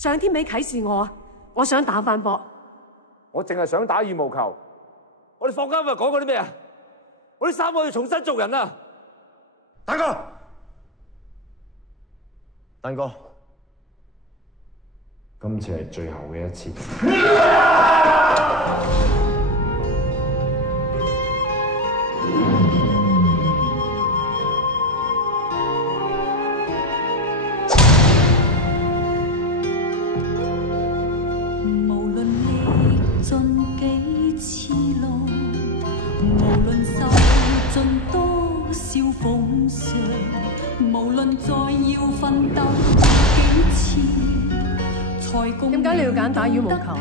上天俾啟示我啊，我想打翻波。我淨係想打羽毛球。我哋坊間咪講過啲咩啊？我哋3個要重新做人啊！大哥，丹哥，今次係最後嘅一次。點解你要揀打羽毛球啊？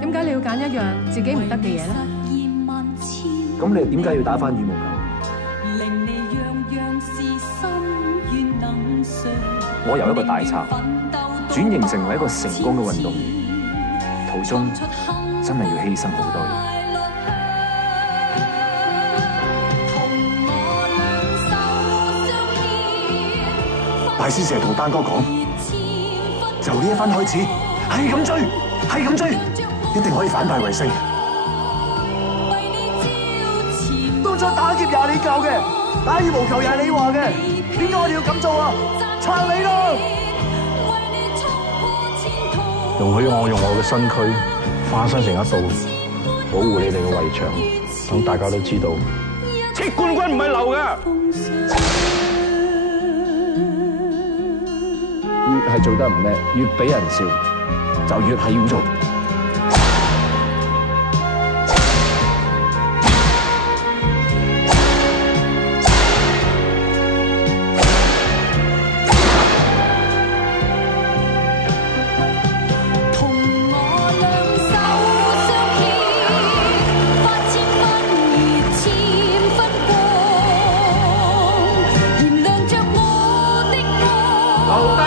點解你要揀一樣自己唔得嘅嘢咧？咁你點解要打返羽毛球？我由一個大賊轉型成為一個成功嘅運動員，途中真係要犧牲好多嘢。大師成日同丹哥講，由呢一分開始，係咁追，係咁追，一定可以反敗為勝。當初打劫又係你教嘅，打羽毛球又係你話嘅，點解我哋要咁做啊？撐你咯！容許我用我嘅身軀化身成一道保護你哋嘅圍牆，等大家都知道，切冠軍唔係流嘅。越係做得唔叻，越俾人笑，就越係要做。留低